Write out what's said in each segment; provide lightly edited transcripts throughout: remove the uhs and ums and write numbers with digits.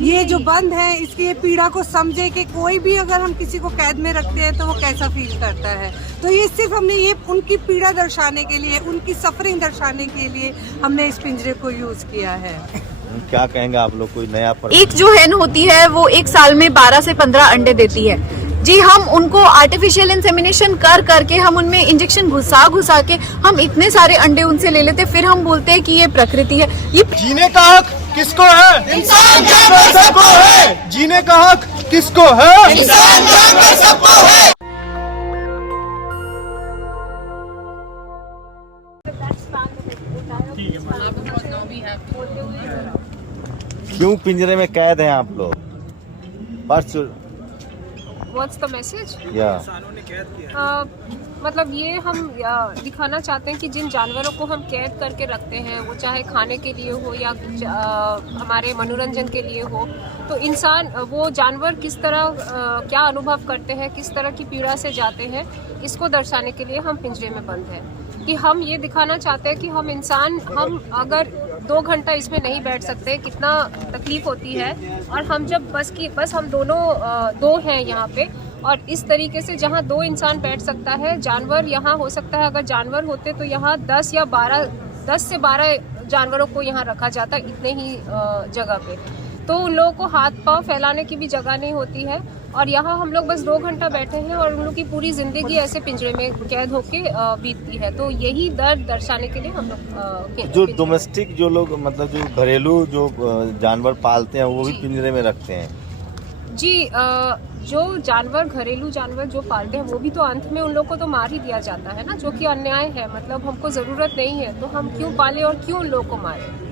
ये जो बंद है इसकी ये पीड़ा को समझे कि कोई भी अगर हम किसी को कैद में रखते हैं तो वो कैसा फील करता है। तो ये सिर्फ हमने ये उनकी पीड़ा दर्शाने के लिए, उनकी सफरिंग दर्शाने के लिए हमने इस पिंजरे को यूज किया है। क्या कहेंगे आप लोग, कोई नया एक जो हैन होती है वो एक साल में 12 से 15 अंडे देती है जी। हम उनको आर्टिफिशियल इंसेमिनेशन करके हम उनमें इंजेक्शन घुसा के हम इतने सारे अंडे उनसे ले लेते, फिर हम बोलते हैं कि ये प्रकृति है। ये जीने का हक किसको है? इंसान जानवर सबको है। जीने का हक किसको है? इंसान जानवर सबको है। क्यों पिंजरे में कैद हैं आप लोग? What's the message? मतलब ये हम दिखाना चाहते हैं कि जिन जानवरों को हम कैद करके रखते हैं, वो चाहे खाने के लिए हो या हमारे मनोरंजन के लिए हो, तो इंसान वो जानवर किस तरह क्या अनुभव करते हैं, किस तरह की पीड़ा से जाते हैं, इसको दर्शाने के लिए हम पिंजरे में बंद हैं। कि हम ये दिखाना चाहते हैं कि हम इंसान, हम अगर 2 घंटा इसमें नहीं बैठ सकते, कितना तकलीफ होती है। और हम जब बस हम दोनों दो हैं यहाँ पे, और इस तरीके से जहाँ 2 इंसान बैठ सकता है, जानवर यहाँ हो सकता है, अगर जानवर होते तो यहाँ 10 से 12 जानवरों को यहाँ रखा जाता, इतने ही जगह पे। तो उन लोगों को हाथ पांव फैलाने की भी जगह नहीं होती है, और यहाँ हम लोग बस 2 घंटा बैठे हैं और उन लोग की पूरी जिंदगी ऐसे पिंजरे में कैद होके बीतती है। तो यही दर्द दर्शाने के लिए हम लोग जो डोमेस्टिक जो लोग मतलब जो घरेलू जो जानवर पालते हैं वो भी पिंजरे में रखते हैं जी। जो जानवर घरेलू जानवर जो पालते हैं वो भी तो अंत में उन लोग को तो मार ही दिया जाता है ना, जो कि अन्याय है। मतलब हमको जरूरत नहीं है तो हम क्यों पाले और क्यों उन लोग को मारे?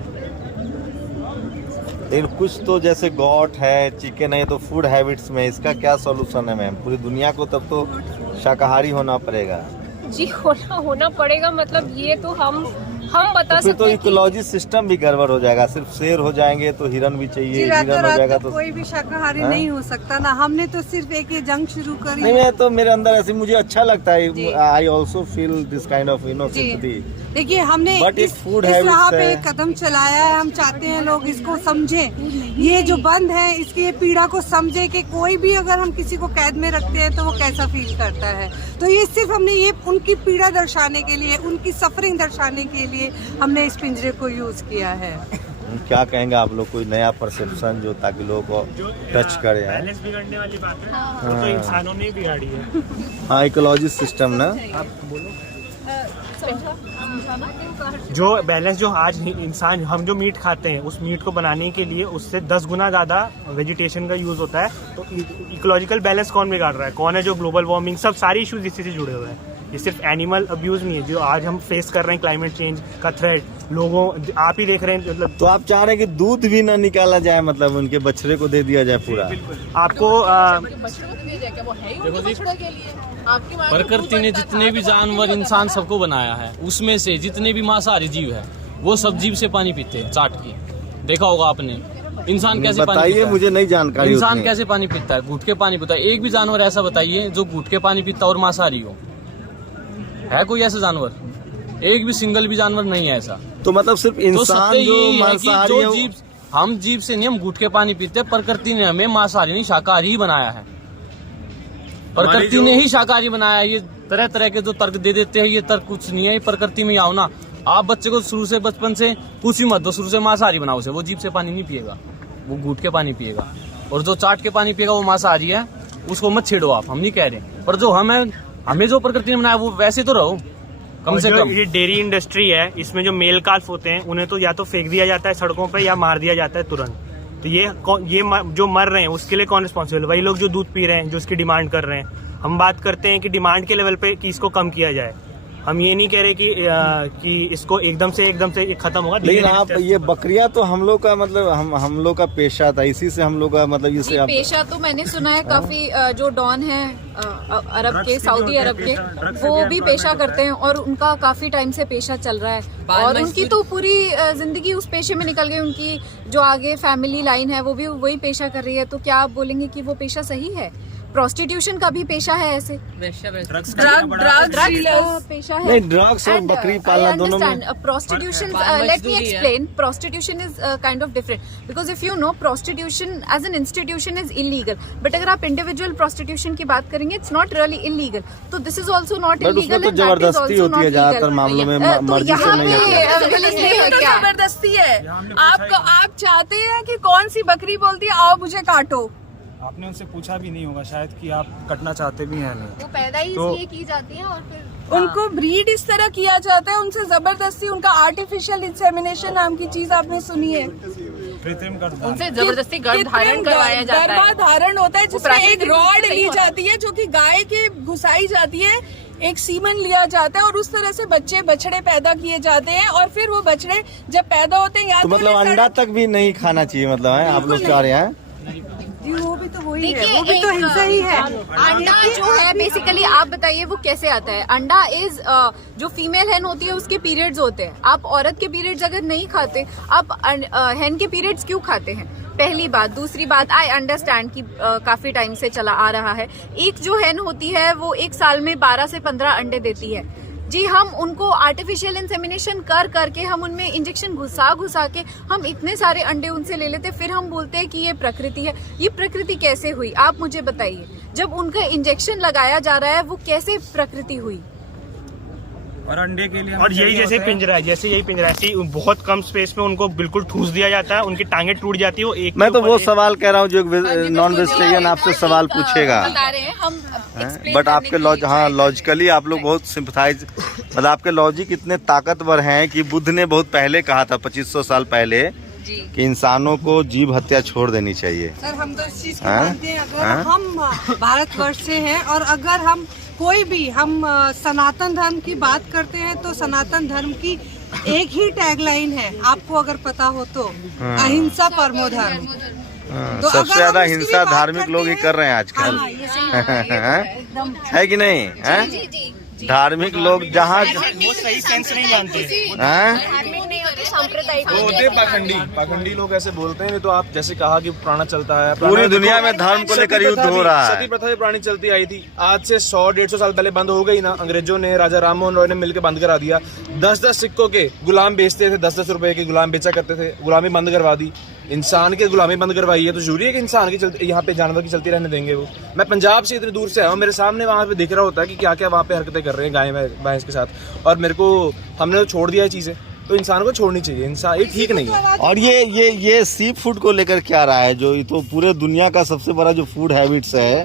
लेकिन कुछ तो जैसे गॉट है, चिकन है, तो फूड हैबिट्स में इसका क्या सॉल्यूशन है मैम? पूरी दुनिया को तब तो शाकाहारी होना पड़ेगा जी। होना पड़ेगा, मतलब ये तो हम बता सकते हैं। तो इकोलॉजी सिस्टम भी गड़बड़ हो जाएगा। सिर्फ शेर हो जाएंगे तो हिरन भी चाहिए, हिरन हो जाएगा तो कोई भी शाकाहारी नहीं हो सकता ना। हमने तो सिर्फ एक ये जंग शुरू करी। नहीं, मैं तो मेरे अंदर ऐसे मुझे अच्छा लगता है। I also feel this kind of sympathy. देखिए, हमने इस राह पे कदम चलाया है। हम चाहते हैं लोग इसको समझें, ये जो बंद है इसकी ये पीड़ा को समझे कि कोई भी अगर हम किसी को कैद में रखते हैं तो वो कैसा फील करता है। तो ये सिर्फ हमने ये उनकी पीड़ा दर्शाने के लिए, उनकी सफरिंग दर्शाने के लिए हमने इस पिंजरे को यूज किया है। क्या कहेंगे आप लोग, कोई नया परसेप्शन जो ताकि लोगों को टच करे? बैलेंस बिगड़ने वाली बात है, वो तो इंसानों ने बिगाड़ी है। हाँ, इकोलॉजी सिस्टम ना। आप बोलो। जो बैलेंस जो आज इंसान हम जो मीट खाते हैं उस मीट को बनाने के लिए उससे 10 गुना ज्यादा वेजिटेशन का यूज होता है। तो इकोलॉजिकल बैलेंस कौन बिगाड़ रहा है? कौन है जो ग्लोबल वार्मिंग, सब सारे इश्यूज इसी से जुड़े हुए हैं। ये सिर्फ एनिमल अब्यूज नहीं है जो आज हम फेस कर रहे हैं, क्लाइमेट चेंज का थ्रेट लोगों, आप ही देख रहे हैं। मतलब तो आप चाह रहे हैं कि दूध भी ना निकाला जाए, मतलब उनके बछड़े को दे दिया जाए पूरा? आपको प्रकृति ने जितने भी जानवर, इंसान सबको बनाया है, उसमें से जितने भी मांसाहारी जीव है वो सब जीव से पानी पीते हैं, चाट के। देखा होगा आपने इंसान कैसे पानी बताइए, पीता है? मुझे नहीं जानकारी। इंसान कैसे पानी पीता है? घुट के पानी पीता है। एक भी जानवर ऐसा बताइए जो घुट के पानी पीता और मांसाहारी हो? है कोई ऐसा जानवर? एक भी सिंगल भी जानवर नहीं है ऐसा। तो मतलब सिर्फ इंसान तो जो मांसाहारी है, जीव, हम जीव से नहीं, हम घुट के पानी पीते हैं। प्रकृति ने हमें मांसाहारी नहीं शाकाहारी ही बनाया है। प्रकृति ने ही शाकाहारी बनाया है। ये तरह तरह के जो तर्क दे देते हैं, ये तर्क कुछ नहीं है। ये प्रकृति में आओ ना, आप बच्चे को शुरू से, बचपन से कुछ भी मत दो, शुरू से मांसाहारी बनाओ उसे, वो जीभ से पानी नहीं पिएगा, वो घूट के पानी पिएगा। और जो चाट के पानी पिएगा वो मांसाहारी है, उसको मत छेड़ो आप, हम नहीं कह रहे। पर जो हमें जो प्रकृति ने बनाया वो वैसे तो रहो कम से कम। ये डेयरी इंडस्ट्री है, इसमें जो मेल काल्फ होते हैं उन्हें तो या तो फेंक दिया जाता है सड़कों पे या मार दिया जाता है तुरंत। तो ये जो मर रहे हैं उसके लिए कौन रिस्पॉन्सिबल? वही लोग जो दूध पी रहे हैं, जो इसकी डिमांड कर रहे हैं। हम बात करते हैं कि डिमांड के लेवल पे कि इसको कम किया जाए। हम ये नहीं कह रहे कि इसको एकदम से खत्म होगा। लेकिन आप ये बकरियां तो हम लोग का मतलब हम लोग का पेशा था, इसी से हम लोग का मतलब इसे पेशा तो मैंने सुना है काफी जो डॉन है अरब के, सऊदी अरब के, वो भी पेशा करते हैं और उनका काफी टाइम से पेशा चल रहा है और उनकी तो पूरी जिंदगी उस पेशे में निकल गई। उनकी जो आगे फैमिली लाइन है वो भी वही पेशा कर रही है। तो क्या आप बोलेंगे कि वो पेशा सही है? प्रोस्टिट्यूशन का भी पेशा है ऐसे, ड्रग्स पेशा है नहीं ड्रग्स और बकरी पालना दोनों में prostitution, let me explain. Prostitution is kind of different because if you know, prostitution as an institution is illegal. But अगर आप individual prostitution की बात करेंगे, it's not really illegal. तो this is also not but illegal. उसमें तो जबरदस्ती होती है ज्यादातर मामलों में, मर्जी से नहीं होती। तो जबरदस्ती है। आप चाहते हैं कि कौन सी बकरी बोलती है आओ मुझे काटो, आपने उनसे पूछा भी नहीं होगा शायद कि आप कटना चाहते भी हैं नहीं। वो पैदा ही तो- इसलिए की जाती है और फिर उनको ब्रीड इस तरह किया जाता है, उनसे जबरदस्ती, उनका आर्टिफिशियल इंसेमिनेशन नाम की चीज आपने सुनी है, कृत्रिम गर्भधारण। उनसे जबरदस्ती गर्भधारण करवाया जाता है। गर्भधारण होता है जिसमें एक रॉड ली जाती है जो कि गाय के घुसाई जाती है, एक सीमन लिया जाता है और उस तरह से बच्चे बछड़े पैदा किए जाते हैं और फिर वो बछड़े जब पैदा होते हैं या तो मतलब अंडा तक भी नहीं खाना चाहिए, मतलब है आप लोग चाह रहे हैं? वो भी तो वही है, देखिए वो भी तो हिंसा ही है। अंडा जो है बेसिकली, आप बताइए वो कैसे आता है? अंडा इज जो फीमेल हेन होती है उसके पीरियड्स होते हैं। आप औरत के पीरियड्स अगर नहीं खाते, आप हेन के पीरियड्स क्यों खाते हैं? पहली बात। दूसरी बात, आई अंडरस्टैंड कि काफी टाइम से चला आ रहा है, एक जो हेन होती है वो एक साल में 12 से 15 अंडे देती है। जी, हम उनको आर्टिफिशियल इंसेमिनेशन कर करके, हम उनमें इंजेक्शन घुसा के हम इतने सारे अंडे उनसे ले लेते, फिर हम बोलते हैं कि ये प्रकृति है। ये प्रकृति कैसे हुई आप मुझे बताइए? जब उनका इंजेक्शन लगाया जा रहा है वो कैसे प्रकृति हुई? और अंडे के लिए और यही जैसे पिंजरा है, जैसे यही पिंजरा है, बहुत कम स्पेस में उनको बिल्कुल ठूस दिया जाता है, उनकी टांगे टूट जाती है। वो एक मैं तो वो सवाल कह रहा हूँ जो नॉन वेजिटेरियन आपसे सवाल पूछेगा, बता रहे हैं हम बट आपके लॉजिकली आप लोग बहुत सिंपथाइज, मतलब आपके लॉजिक इतने ताकतवर हैं कि बुद्ध ने बहुत पहले कहा था, 2500 साल पहले, कि इंसानों को जीव हत्या छोड़ देनी चाहिए। सर हम तो इस चीज को मानते हैं, अगर हम भारतवर्ष से हैं और अगर हम कोई भी हम सनातन धर्म की बात करते हैं तो सनातन धर्म की एक ही टैगलाइन है, आपको अगर पता हो तो, अहिंसा परमो धर्म। तो सबसे अगर ज्यादा हम उसकी हिंसा भी बात धार्मिक करते लोग ही हैं- कर रहे हैं आजकल, हाँ, ये सही है, है कि नहीं? है धार्मिक लोग जहाँ वो सही सेंस नहीं जानते। धार्मिक नहीं होते, सांप्रदायिक वो होते पाखंडी लोग ऐसे बोलते हैं। नहीं तो आप जैसे कहा कि पुराना चलता है, पूरी दुनिया में धर्म को लेकर युद्ध हो रहा सती है। प्रथा भी पुरानी चलती आई थी, आज से 100-150 साल पहले बंद हो गई ना। अंग्रेजों ने, राजा राम मोहन रॉय ने मिलकर बंद करा दिया। 10-10 सिक्कों के गुलाम बेचते थे, 10-10 रुपए के गुलाम बेचा करते थे, गुलामी बंद करवा दी। इंसान की गुलामी बंद करवाई है तो जरूरी है कि इंसान की चलती, यहाँ पे जानवर की चलती रहने देंगे? वो मैं पंजाब से इतनी दूर से आया हूँ, मेरे सामने वहाँ पे दिख रहा होता है कि क्या क्या वहाँ पे हरकतें कर रहे हैं गाय भैंस के साथ, और मेरे को हमने तो छोड़ दिया है चीजें। तो इंसान को छोड़नी चाहिए, इंसान ये ठीक नहीं है। और ये सी फूड को लेकर क्या रहा है? जो ये तो पूरे दुनिया का सबसे बड़ा जो फूड हैबिट्स है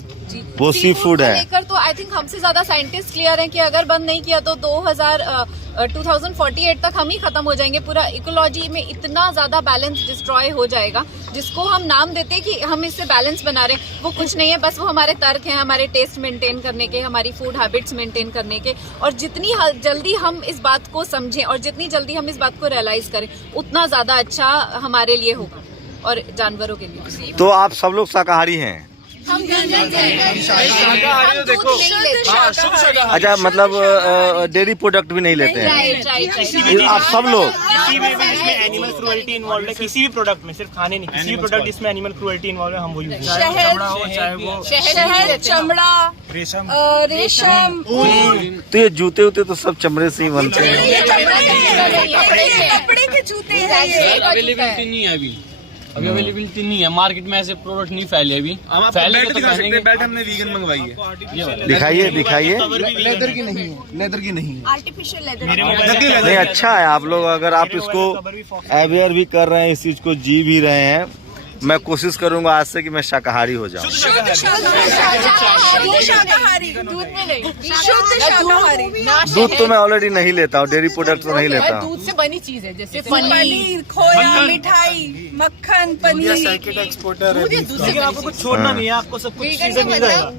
वो सी फूड है। लेकर तो आई थिंक हमसे ज्यादा साइंटिस्ट क्लियर हैं कि अगर बंद नहीं किया तो 2048 तक हम ही खत्म हो जाएंगे। पूरा इकोलॉजी में इतना ज्यादा बैलेंस डिस्ट्रॉय हो जाएगा, जिसको हम नाम देते हैं कि हम इससे बैलेंस बना रहे हैं, वो कुछ नहीं है। बस वो हमारे तर्क हैं, हमारे टेस्ट मेंटेन करने के, हमारी फूड हैबिट्स मेंटेन करने के। और जितनी जल्दी हम इस बात को समझें और जितनी जल्दी हम इस बात को रियलाइज करें, उतना ज्यादा अच्छा हमारे लिए होगा और जानवरों के लिए। तो आप सब लोग शाकाहारी हैं? हम देखो, अच्छा, मतलब डेयरी प्रोडक्ट भी नहीं लेते हैं आप सब लोग? किसी भी जिसमें एनिमल क्रूएल्टी इन्वॉल्व है, किसी भी प्रोडक्ट में, सिर्फ खाने नहीं, किसी भी प्रोडक्ट जिसमें एनिमल क्रूएल्टी इन्वॉल्व है हम वो यूज करते हैं। चाहे वो शहद, चमड़ा, रेशम, रेशम, तो ये जूते उते तो सब चमड़े से ही बनते हैं। कपड़े के जूते हैं ये। अवेलेबिलिटी नहीं है अभी अवेलेबिलिटी नहीं है मार्केट में, ऐसे प्रोडक्ट नहीं फैले अभी। फैले तो पहनेंगे। बेल्ट हमने वीगन मंगवाई है। दिखाइए लेदर की नहीं है। आर्टिफिशियल लेदर नहीं, अच्छा है। आप लोग अगर आप इसको अवेयर भी कर रहे हैं, इस चीज को जी भी रहे हैं, मैं कोशिश करूंगा आज से कि मैं शाकाहारी हो जाऊं। शाकाहारी, दूध में नहीं, शुद्ध शाकाहारी। दूध तो मैं ऑलरेडी नहीं लेता हूँ, डेयरी प्रोडक्ट तो नहीं लेता हूँ। दूध से बनी चीज है, जैसे पनीर, खोया, मिठाई, मक्खन, पनीर। लेकिन आपको कुछ छोड़ना नहीं है, आपको सब कुछ चीजें मिल जाएगा।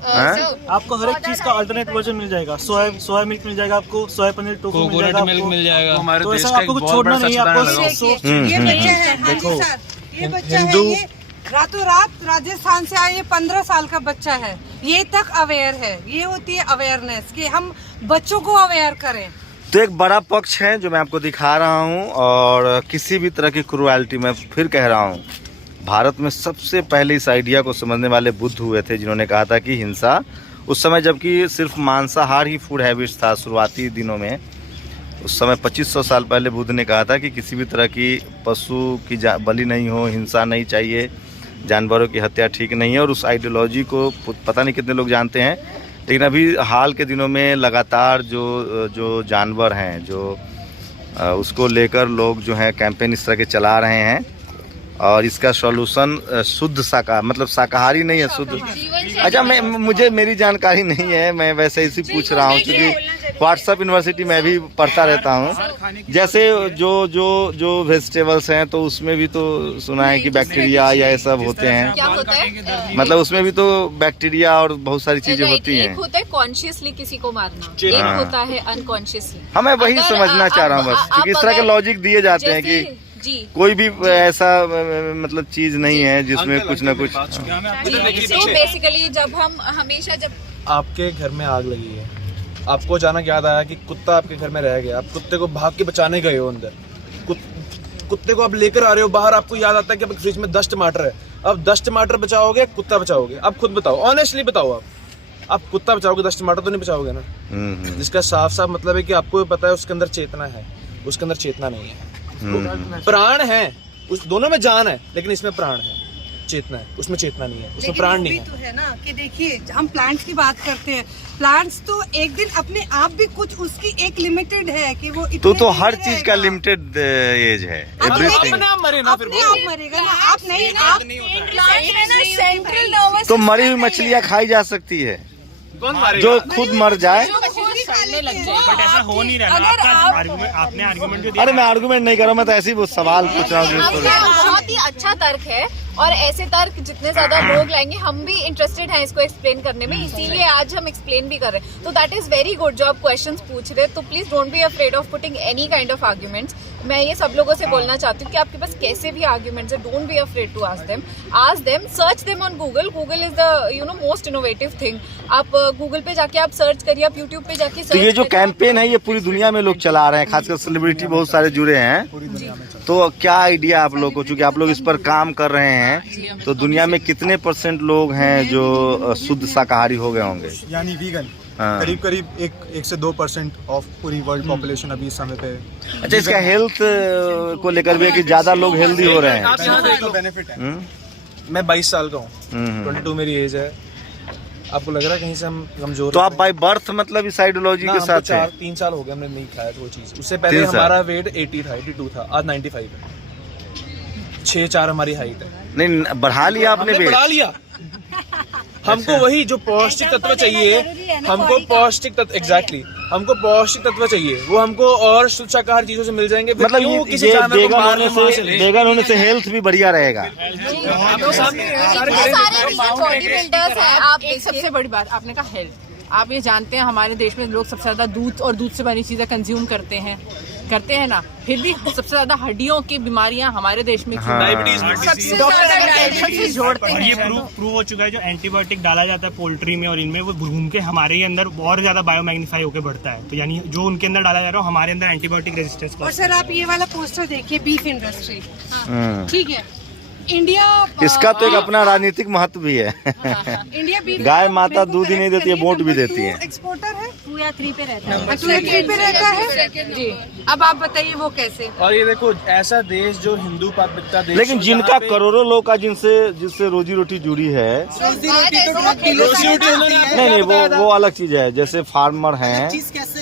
आपको हर एक चीज का अल्टरनेट वर्जन मिल जाएगा। सोया मिल्क मिल जाएगा आपको, सोया पनीर, टोफू मिल जाएगा आपको। मिल जाएगा। तो ऐसा आपको कुछ छोड़ना नहीं है। आपको ये बच्चा है, हाँ जी सर, ये बच्चा है, ये रातों रात राजस्थान से आया, ये 15 साल का बच्चा है, ये तक अवेयर है। ये होती है अवेयरनेस कि हम बच्चों को अवेयर करें। तो एक बड़ा पक्ष है जो मैं आपको दिखा रहा हूँ, और किसी भी तरह की क्रूएल्टी, मैं फिर कह रहा हूँ, भारत में सबसे पहले इस आइडिया को समझने वाले बुद्ध हुए थे, जिन्होंने कहा था कि हिंसा, उस समय जबकि सिर्फ मांसाहार ही फूड हैबिट्स था शुरुआती दिनों में, उस समय 2500 साल पहले बुद्ध ने कहा था कि किसी भी तरह की पशु की बलि नहीं हो, हिंसा नहीं चाहिए, जानवरों की हत्या ठीक नहीं है। और उस आइडियोलॉजी को पता नहीं कितने लोग जानते हैं, लेकिन अभी हाल के दिनों में लगातार जो जानवर हैं, जो उसको लेकर लोग जो हैं कैंपेन इस तरह के चला रहे हैं। और इसका सॉल्यूशन शुद्ध मतलब शाकाहारी नहीं है, शुद्ध। अच्छा, मुझे मेरी जानकारी नहीं है, मैं वैसे इसी पूछ रहा हूँ क्योंकि व्हाट्सएप यूनिवर्सिटी में भी पढ़ता रहता हूँ। जैसे जो वेजिटेबल्स हैं तो उसमें भी तो सुना है कि बैक्टीरिया या ये सब होते हैं। क्या होता है? मतलब उसमें भी तो बैक्टीरिया और बहुत सारी चीजें होती हैं। एक होता है कॉन्शियसली किसी को मारना, एक होता है अनकॉन्शियसली। हाँ, मैं वही समझना चाह रहा हूँ बस, क्योंकि इस तरह के लॉजिक दिए जाते हैं कि जी कोई भी ऐसा मतलब चीज नहीं है जिसमें कुछ ना कुछ। तो बेसिकली जब हम हमेशा जब आपके घर में आग लगी है, आपको अचानक याद आया कि कुत्ता आपके घर में रह गया, आप कुत्ते को भाग के बचाने गए हो अंदर, कुत्ते को आप लेकर आ रहे हो बाहर, आपको याद आता है कि फ्रिज में 10 टमाटर है, अब 10 टमाटर बचाओगे, कुत्ता बचाओगे? आप खुद बताओ, ऑनेस्टली बताओ, आप कुत्ता बचाओगे, 10 टमाटर तो नहीं बचाओगे ना। जिसका साफ साफ मतलब है कि आपको पता है उसके अंदर चेतना है, उसके अंदर चेतना नहीं है। प्राण है, उस दोनों में जान है, लेकिन इसमें प्राण है, चेतना है, उसमें चेतना नहीं है, उसमें प्राण नहीं है। तो है ना कि देखिए, हम प्लांट्स की बात करते हैं, प्लांट्स तो एक दिन अपने आप भी कुछ उसकी एक लिमिटेड है कि वो तो हर चीज का लिमिटेड एज है। अपने आप मरे ना, फिर आप मरेगा ना, आप नहीं, आप प्लांट में ना सेंट्रल नर्वस तो मरी हुई मछलियाँ खाई जा सकती है, कौन मारेगा? जो खुद मर जाए। बट ऐसा हो नहीं रहा है। आपने आर्गुमेंट जो दिया, अरे मैं आर्गुमेंट नहीं कर रहा हूँ, मैं तो ऐसे ही वो सवाल पूछ रहा हूँ। बहुत ही अच्छा तर्क है, और ऐसे तर्क जितने ज्यादा लोग लाएंगे, हम भी इंटरेस्टेड हैं इसको एक्सप्लेन करने में, इसीलिए आज हम एक्सप्लेन भी कर रहे हैं। तो दैट इज वेरी गुड जो आप क्वेश्चंस पूछ रहे हैं। तो please don't be afraid of putting any kind of arguments. मैं ये सब लोगों से बोलना चाहती हूँ कि आपके पास कैसे भी आर्ग्यूमेंट्स है, don't be afraid to ask them, search them on Google. Google is the most innovative thing. आप गूगल पे जाके आप सर्च करिए, आप यूट्यूब पे जाके तो ये जो कैंपेन है ये पूरी दुनिया में लोग चला रहे हैं, खासकर सेलिब्रिटी बहुत सारे जुड़े हैं। तो क्या आइडिया आप लोग को, चूंकि आप लोग इस पर काम कर रहे हैं, तो दुनिया में कितने % लोग हैं जो शुद्ध शाकाहारी हो गए होंगे, यानी वीगन? करीब करीब 1 से 2% ऑफ पूरी वर्ल्ड पॉपुलेशन अभी इस समय पे। अच्छा, इसका हेल्थ को लेकर भी है कि ज्यादा लोग हेल्दी हो रहे हैं? तो बेनिफिट है। मैं 22 साल का हूँ, 22 मेरी एज है। आपको लग रहा है कहीं से हम कमजोर? तो आप बाय बर्थ मतलब इस आइडियोलॉजी के साथ हैं? 3 साल हो गए हमने नहीं खाया वो चीज। उससे पहले हमारा वेट 80 था, 82 था, आज 95 है। 6'4" हमारी हाइट है। नहीं, बढ़ा लिया आपने वेट? बढ़ा लिया। हमको वही जो पौष्टिक तत्व चाहिए, हमको पौष्टिक तत्व, एग्जैक्टली, हमको पौष्टिक तत्व चाहिए, वो हमको और शुद्ध शाकाहारी चीजों से मिल जाएंगे। मतलब ये वेगन होने से हेल्थ भी बढ़िया रहेगा। बॉडी बिल्डर्स है। आप सबसे बड़ी बात आपने कहा हेल्थ। आप ये जानते हैं हमारे देश में लोग सबसे ज्यादा दूध और दूध से बनी चीजें कंज्यूम करते हैं ना, फिर भी सबसे ज्यादा हड्डियों की बीमारियां हमारे देश में सबसे जोड़ते हैं। ये प्रूव हो चुका है, जो एंटीबायोटिक डाला जाता है पोल्ट्री में और इनमें, वो घूम के हमारे ही अंदर और ज्यादा बायोमैग्नीफाई होकर बढ़ता है। तो यानी जो उनके अंदर डाला जा रहा है हमारे अंदर एंटीबायोटिक रेजिस्टेंस। और सर आप ये वाला पोस्टर देखिए, बीफ इंडस्ट्री, ठीक है, इंडिया, इसका तो एक अपना राजनीतिक महत्व भी है। इंडिया बीफ, गाय माता दूध ही नहीं देती है, वोट भी देती है। एक्सपोर्टर है, 2 या 3 पे रहता है, 2 या 3 पे रहता है जी। अब आप बताइए वो कैसे? और ये देखो, ऐसा देश जो हिंदू पाकिस्तान देश, लेकिन जिनका करोड़ों लोग का जिससे रोजी रोटी जुड़ी है, नहीं, वो अलग चीज है। जैसे फार्मर हैं, चीज कैसे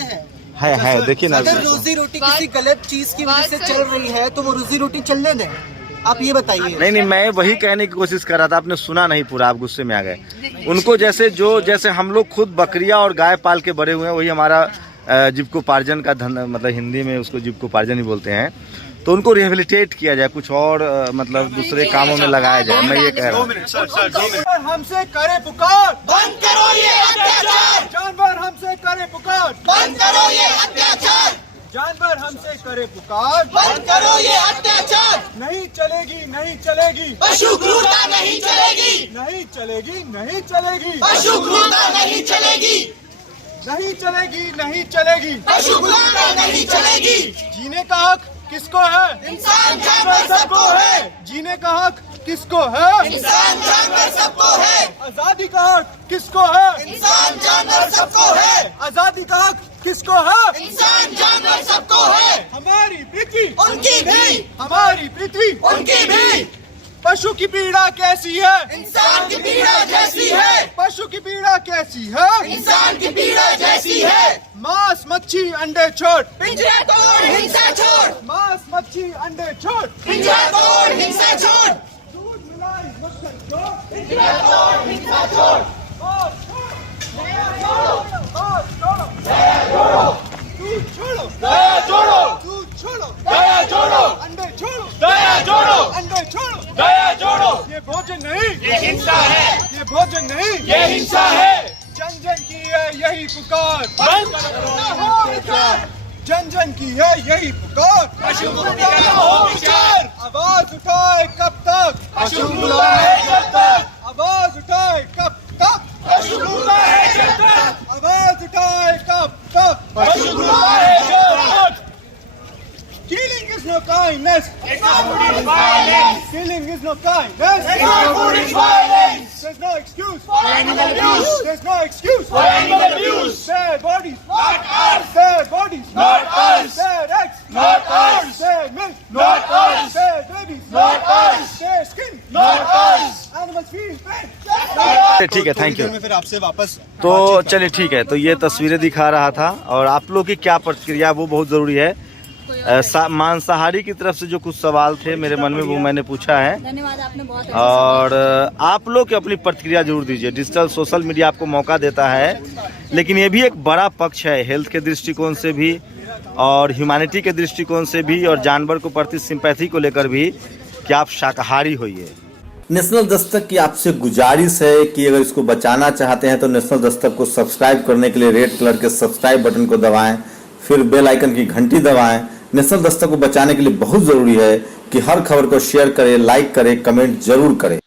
है देखिए ना, अगर रोजी रोटी किसी गलत चीज की वजह से चल रही है तो वो रोजी रोटी चलने दें। आप ये बताइए। नहीं, मैं वही कहने की कोशिश कर रहा था, आपने सुना नहीं पूरा, आप गुस्से में आ गए। उनको जैसे हम लोग खुद बकरियां और गाय पाल के बड़े हुए हैं, वही हमारा जीविकोपार्जन का धन, मतलब हिंदी में उसको जीविकोपार्जन ही बोलते हैं। तो उनको रिहेबिलिटेट किया जाए, कुछ और मतलब दूसरे कामों में लगाया जाए। मैं ये कह रहा हूँ। हमसे करे पुकार, बंद करो ये अत्याचार। जानवर हमसे करे पुकार, बंद करो ये अत्याचार। जानवर हमसे करे पुकार, बंद करो ये अत्याचार। नहीं चलेगी, नहीं चलेगी, पशु क्रूरता नहीं चलेगी, नहीं चलेगी, नहीं चलेगी, पशु क्रूरता नहीं चलेगी, नहीं चलेगी, नहीं चलेगी, पशु क्रूरता नहीं चलेगी। जीने का हक किसको है? इंसान जानवर सबको है। जीने का हक किसको है? इंसान जानवर सबको है। आजादी का हक किसको है? इंसान जानवर सबको है। आजादी का हक किसको है? इंसान जानवर सबको है। हमारी पृथ्वी उनकी भी, हमारी पृथ्वी उनकी भी। पशु की पीड़ा कैसी है? इंसान की पीड़ा जैसी है। पशु की पीड़ा कैसी है? इंसान की पीड़ा जैसी है। मांस मच्छी अंडे छोड़, पिंजरा तोड़, हिंसा छोड़। मांस मच्छी अंडे छोड़, पिंजरा तोड़, हिंसा छोड़। दूध मिलाई मक्खन छोड़, पिंजरा तोड़, हिंसा छोड़। मांस छोड़ो, मांस छोड़ो, दया छोड़ो। दूध छोड़ो, दया छोड़ो। दूध छोड़ो, दया छोड़ो। अंडे छोड़ो, दया छोड़ो। अंडे छोड़ो, दया छोड़ो। ये भोजन नहीं, ये हिंसा है। ये भोजन नहीं, ये हिंसा है। जन जन की है यही पुकार, बंद करो विचार। जन जन की है यही पुकार, पशु मुक्ति का हो विचार। आवाज उठाए कब तक? पशु मुक्ता है जब तक। आवाज उठाए कब तक? पशु मुक्ता है जब तक। आवाज उठाए कब तक? पशु मुक्ता है जब तक। Killing is no kindness. It's not food is violence. Killing is no kindness. It's not food is violence. There's no excuse for animal abuse. There's no excuse for animal abuse. Their bodies, not ours. Their bodies, not ours. Their eggs, not ours. Their milk, not ours. Their babies, not ours. Their skin, not ours. Animals feel pain. ठीक है, thank you. मैं फिर आपसे वापस तो चलिए ठीक है, तो ये तस्वीरें दिखा रहा था और आप लोग की क्या प्रतिक्रिया वो बहुत ज़रूरी है। मांसाहारी की तरफ से जो कुछ सवाल थे मेरे मन में वो मैंने पूछा है। धन्यवाद, आपने बहुत और आप लोग की अपनी प्रतिक्रिया जरूर दीजिए। डिजिटल सोशल मीडिया आपको मौका देता है, लेकिन ये भी एक बड़ा पक्ष है हेल्थ के दृष्टिकोण से भी और ह्यूमैनिटी के दृष्टिकोण से भी और जानवर को प्रति सिंपैथी को लेकर भी कि आप शाकाहारी होइए। नेशनल दस्तक की आपसे गुजारिश है कि अगर इसको बचाना चाहते हैं तो नेशनल दस्तक को सब्सक्राइब करने के लिए रेड कलर के सब्सक्राइब बटन को दबाएं, फिर बेल आइकन की घंटी दबाएं। नेशनल दस्तक को बचाने के लिए बहुत जरूरी है कि हर खबर को शेयर करें, लाइक करें, कमेंट जरूर करें।